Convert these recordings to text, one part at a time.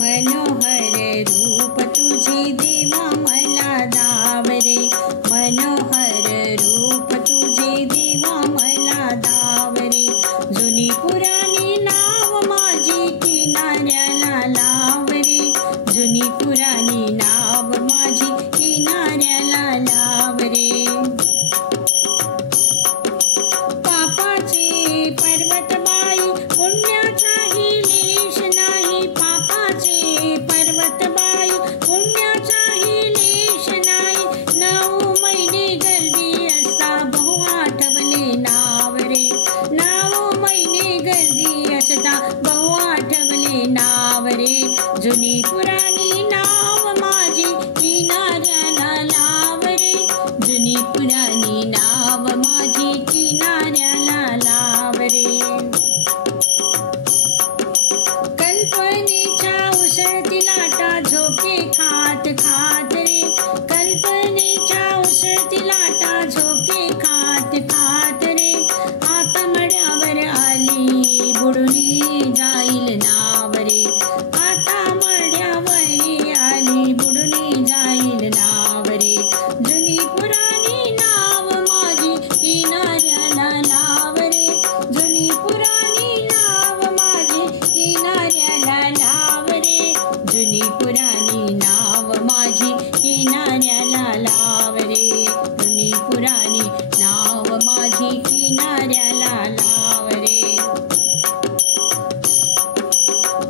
मनोहर रूप तुझे देवा मला दावरे, मनोहर रूप तुझे देवा मला दावरे, जुनी पुराणी नाव माझी किनाऱ्याला लावरे, जुनी पुराणी नाव माझी किनाऱ्याला लावरे. पापाचे पर्वत बाई पुण्याचाही लेश नाही, पापाचे पर्वत बाई पुण्याचाही लेश नाही, 9 महिने गर्दी असता बहु आठवले नाव रे, 9 महिने गर्दी असता बहु आठवले नाव रे, जुनी पुराणी नाव माझी किनाऱ्याला लाव रे, जुनी पुराणी नाव माझी किनाऱ्याला लाव रे. कल्पनेच्या उसळती लाटा झोके खात खात रे, कल्पनेच्या उसळती लाटा झोके खात खात रे, आता मड्यावर आली बुडुनी जाईल नाव रे, आता मड्यावर आली बुडुनी जाईल नाव रे, जुनी पुराणी नाव माझी किनाऱ्याला लाव रे, जुनी पुराणी नाव माझी किनाऱ्याला लाव रे, जुनी पुराणी नाव माझी किनाऱ्याला लाव रे, जुनी पुराणी नाव माझी किनाऱ्याला लाव रे.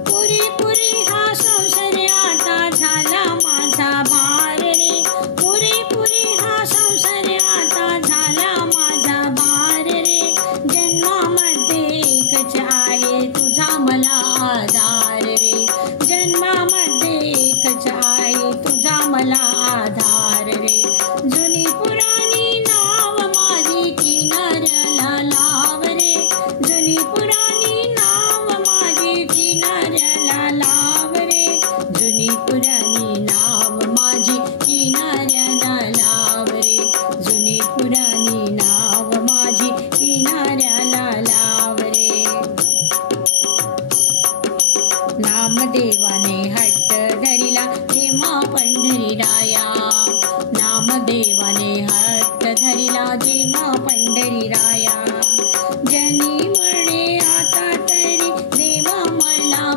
पुरी पुरी हा संसार आता झाला माझा भार रे, पुरी पुरी हा संसार आता झाला माझा भार रे, जन्मामध्ये एकच आहे तुझा मला आधार रे, जन्मामध्ये एकच आहे तुझा मला आधार रे, जुनी पुराणी नाव माझी किनाऱ्याला लाव रे, जुनी पुराणी नाव माझी किनाऱ्याला लाव रे, जुनी पुराणी नाव माझी किनाऱ्याला लाव रे, जुनी पुराणी नाव माझी किनाऱ्याला लाव रे. नामदेवाने हट्ट धरिला जेव्हा पंढरीराया, नामदेवाने हट्ट धरिला जेव्हा पंढरीराया, जनी म्हणे आता तरी देवा मला